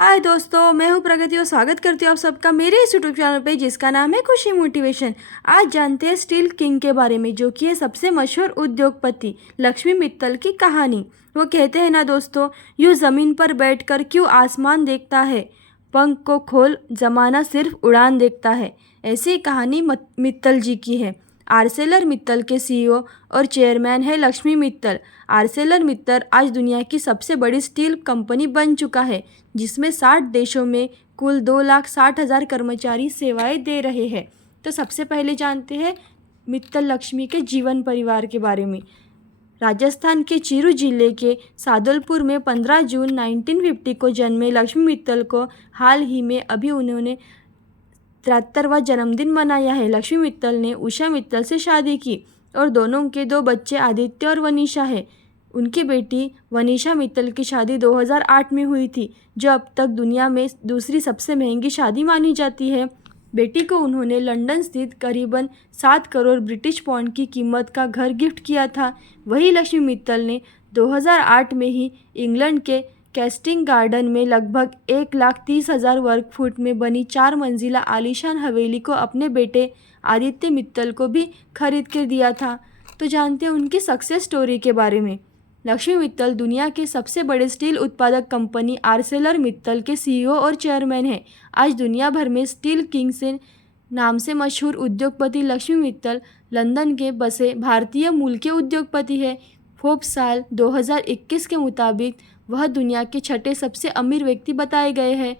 हाय दोस्तों, मैं हूं प्रगति और स्वागत करती हूं आप सबका मेरे इस यूट्यूब चैनल पे जिसका नाम है खुशी मोटिवेशन। आज जानते हैं स्टील किंग के बारे में, जो कि है सबसे मशहूर उद्योगपति लक्ष्मी मित्तल की कहानी। वो कहते हैं ना दोस्तों, यूँ ज़मीन पर बैठकर क्यों आसमान देखता है, पंख को खोल जमाना सिर्फ उड़ान देखता है। ऐसी कहानी मित्तल जी की है। आर्सेलर मित्तल के सीईओ और चेयरमैन है लक्ष्मी मित्तल। आर्सेलर मित्तल आज दुनिया की सबसे बड़ी स्टील कंपनी बन चुका है, जिसमें 60 देशों में कुल 2,60,000 कर्मचारी सेवाएं दे रहे हैं। तो सबसे पहले जानते हैं मित्तल लक्ष्मी के जीवन परिवार के बारे में। राजस्थान के चीरू जिले के सादुलपुर में 15 जून 1950 को जन्मे लक्ष्मी मित्तल को हाल ही में अभी उन्होंने 73वां जन्मदिन मनाया है। लक्ष्मी मित्तल ने उषा मित्तल से शादी की और दोनों के 2 बच्चे आदित्य और वनीशा है। उनकी बेटी वनीशा मित्तल की शादी 2008 में हुई थी, जो अब तक दुनिया में दूसरी सबसे महंगी शादी मानी जाती है। बेटी को उन्होंने लंदन स्थित करीबन 7 करोड़ ब्रिटिश पाउंड की कीमत का घर गिफ्ट किया था। वहीं लक्ष्मी मित्तल ने 2008 में ही इंग्लैंड के कैस्टिंग गार्डन में लगभग 1,30,000 वर्ग फुट में बनी 4 मंजिला आलीशान हवेली को अपने बेटे आदित्य मित्तल को भी खरीद कर दिया था। तो जानते हैं उनकी सक्सेस स्टोरी के बारे में। लक्ष्मी मित्तल दुनिया के सबसे बड़े स्टील उत्पादक कंपनी आर्सेलर मित्तल के सीईओ और चेयरमैन हैं। आज दुनिया भर में स्टील किंग से नाम से मशहूर उद्योगपति लक्ष्मी मित्तल लंदन के बसे भारतीय मूल के उद्योगपति है। फोर्ब्स साल 2021 के मुताबिक वह दुनिया के छठे सबसे अमीर व्यक्ति बताए गए हैं।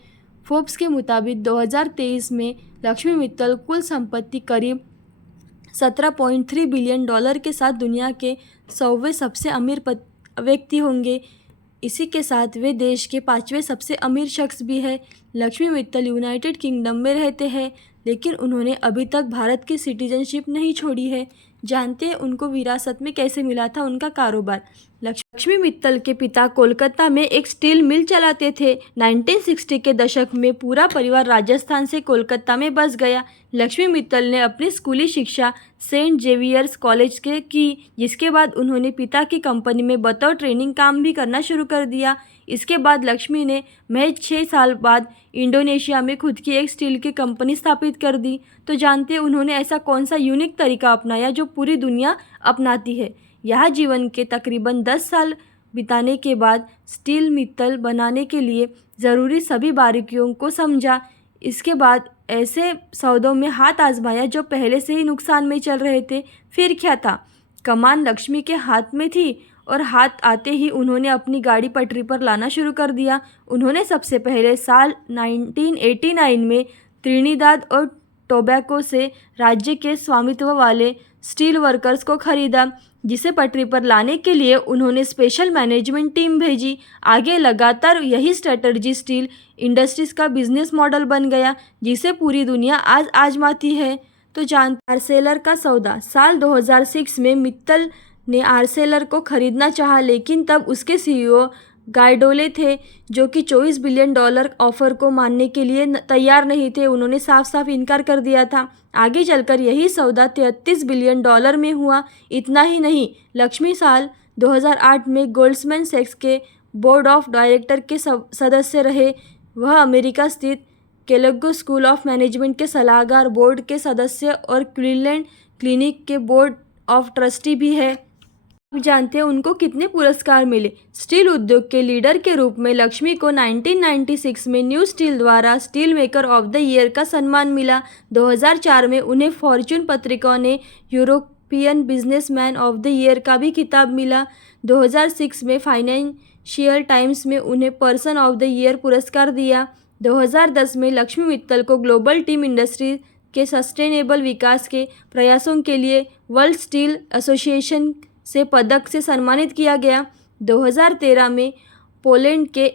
फोर्ब्स के मुताबिक 2023 में लक्ष्मी मित्तल कुल संपत्ति करीब $17.3 बिलियन के साथ दुनिया के 100वें सबसे अमीर व्यक्ति होंगे। इसी के साथ वे देश के 5वें सबसे अमीर शख्स भी है। लक्ष्मी मित्तल यूनाइटेड किंगडम में रहते हैं, लेकिन उन्होंने अभी तक भारत की सिटीजनशिप नहीं छोड़ी है। जानते हैं उनको विरासत में कैसे मिला था उनका कारोबार। लक्ष्मी मित्तल के पिता कोलकाता में एक स्टील मिल चलाते थे। 1960 के दशक में पूरा परिवार राजस्थान से कोलकाता में बस गया। लक्ष्मी मित्तल ने अपनी स्कूली शिक्षा सेंट जेवियर्स कॉलेज के की, जिसके बाद उन्होंने पिता की कंपनी में बतौर ट्रेनिंग काम भी करना शुरू कर दिया। इसके बाद लक्ष्मी ने महज 6 साल बाद इंडोनेशिया में खुद की एक स्टील की कंपनी स्थापित कर दी। तो जानते हैं उन्होंने ऐसा कौन सा यूनिक तरीका अपनाया जो पूरी दुनिया अपनाती है। यहाँ जीवन के तकरीबन 10 साल बिताने के बाद स्टील मित्तल बनाने के लिए ज़रूरी सभी बारीकियों को समझा। इसके बाद ऐसे सौदों में हाथ आजमाया जो पहले से ही नुकसान में चल रहे थे। फिर क्या था, कमान लक्ष्मी के हाथ में थी और हाथ आते ही उन्होंने अपनी गाड़ी पटरी पर लाना शुरू कर दिया। उन्होंने सबसे पहले साल 1989 में त्रिनिदाद और टोबैको से राज्य के स्वामित्व वाले स्टील वर्कर्स को खरीदा, जिसे पटरी पर लाने के लिए उन्होंने स्पेशल मैनेजमेंट टीम भेजी। आगे लगातार यही स्ट्रेटजी स्टील इंडस्ट्रीज़ का बिजनेस मॉडल बन गया, जिसे पूरी दुनिया आज आजमाती है। तो आर्सेलर का सौदा। साल 2006 में मित्तल ने आर्सेलर को खरीदना चाहा, लेकिन तब उसके सीईओ गाइडोले थे, जो कि $24 बिलियन ऑफर को मानने के लिए तैयार नहीं थे। उन्होंने साफ साफ इनकार कर दिया था। आगे चलकर यही सौदा $33 बिलियन में हुआ। इतना ही नहीं, लक्ष्मी साल 2008 में गोल्डमैन सैक्स के बोर्ड ऑफ डायरेक्टर के सदस्य रहे। वह अमेरिका स्थित केलोग स्कूल ऑफ मैनेजमेंट के सलाहकार बोर्ड के सदस्य और क्लीवलैंड क्लिनिक के बोर्ड ऑफ ट्रस्टी भी है। आप जानते हैं उनको कितने पुरस्कार मिले। स्टील उद्योग के लीडर के रूप में लक्ष्मी को 1996 में न्यू स्टील द्वारा steel maker of the year का सम्मान मिला। 2004 में उन्हें फॉर्च्यून पत्रिका ने European businessman of the year का भी खिताब मिला। 2006 में फाइनेंशियल टाइम्स में उन्हें पर्सन ऑफ द ईयर पुरस्कार दिया। 2010 में लक्ष्मी मित्तल को ग्लोबल टीम इंडस्ट्री के सस्टेनेबल विकास के प्रयासों के लिए वर्ल्ड स्टील एसोसिएशन से पदक से सम्मानित किया गया। 2013 में पोलैंड के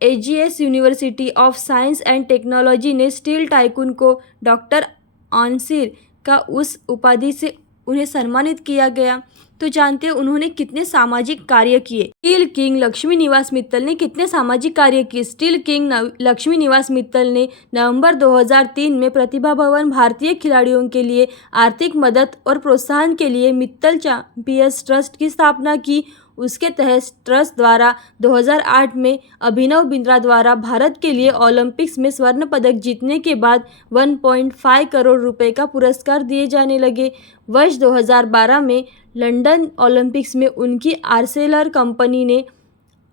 AGS university of science and technology ने स्टील टाइकून को डॉक्टर ऑनसिर का उस उपाधि से उन्हें सम्मानित किया गया। तो जानते हैं उन्होंने कितने सामाजिक कार्य किए। स्टील किंग लक्ष्मी निवास मित्तल ने कितने सामाजिक कार्य किए। स्टील किंग लक्ष्मी निवास मित्तल ने नवंबर 2003 में प्रतिभा भवन भारतीय खिलाड़ियों के लिए आर्थिक मदद और प्रोत्साहन के लिए मित्तल चैंपियंस ट्रस्ट की स्थापना की। उसके तहत ट्रस्ट द्वारा 2008 में अभिनव बिंद्रा द्वारा भारत के लिए ओलंपिक्स में स्वर्ण पदक जीतने के बाद 1.5 करोड़ रुपए का पुरस्कार दिए जाने लगे। वर्ष 2012 में लंदन ओलंपिक्स में उनकी आर्सेलर कंपनी ने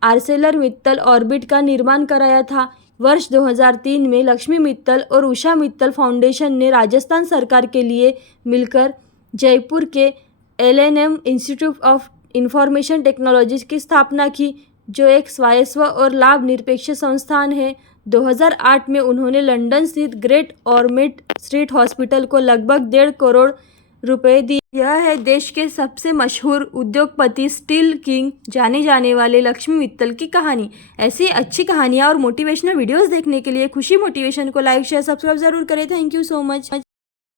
आर्सेलर मित्तल ऑर्बिट का निर्माण कराया था। वर्ष 2003 में लक्ष्मी मित्तल और उषा मित्तल फाउंडेशन ने राजस्थान सरकार के लिए मिलकर जयपुर के LNM institute of information technology की स्थापना की, जो एक स्वायत्त और लाभ निरपेक्ष संस्थान है। 2008 में उन्होंने लंदन स्थित ग्रेट ऑर्मोंट स्ट्रीट हॉस्पिटल को लगभग 1.5 करोड़ रुपए दिए। यह है देश के सबसे मशहूर उद्योगपति स्टील किंग जाने जाने वाले लक्ष्मी मित्तल की कहानी। ऐसी अच्छी कहानियाँ और मोटिवेशनल वीडियोस देखने के लिए खुशी मोटिवेशन को लाइक शेयर सब्सक्राइब जरूर करें। Thank you so much.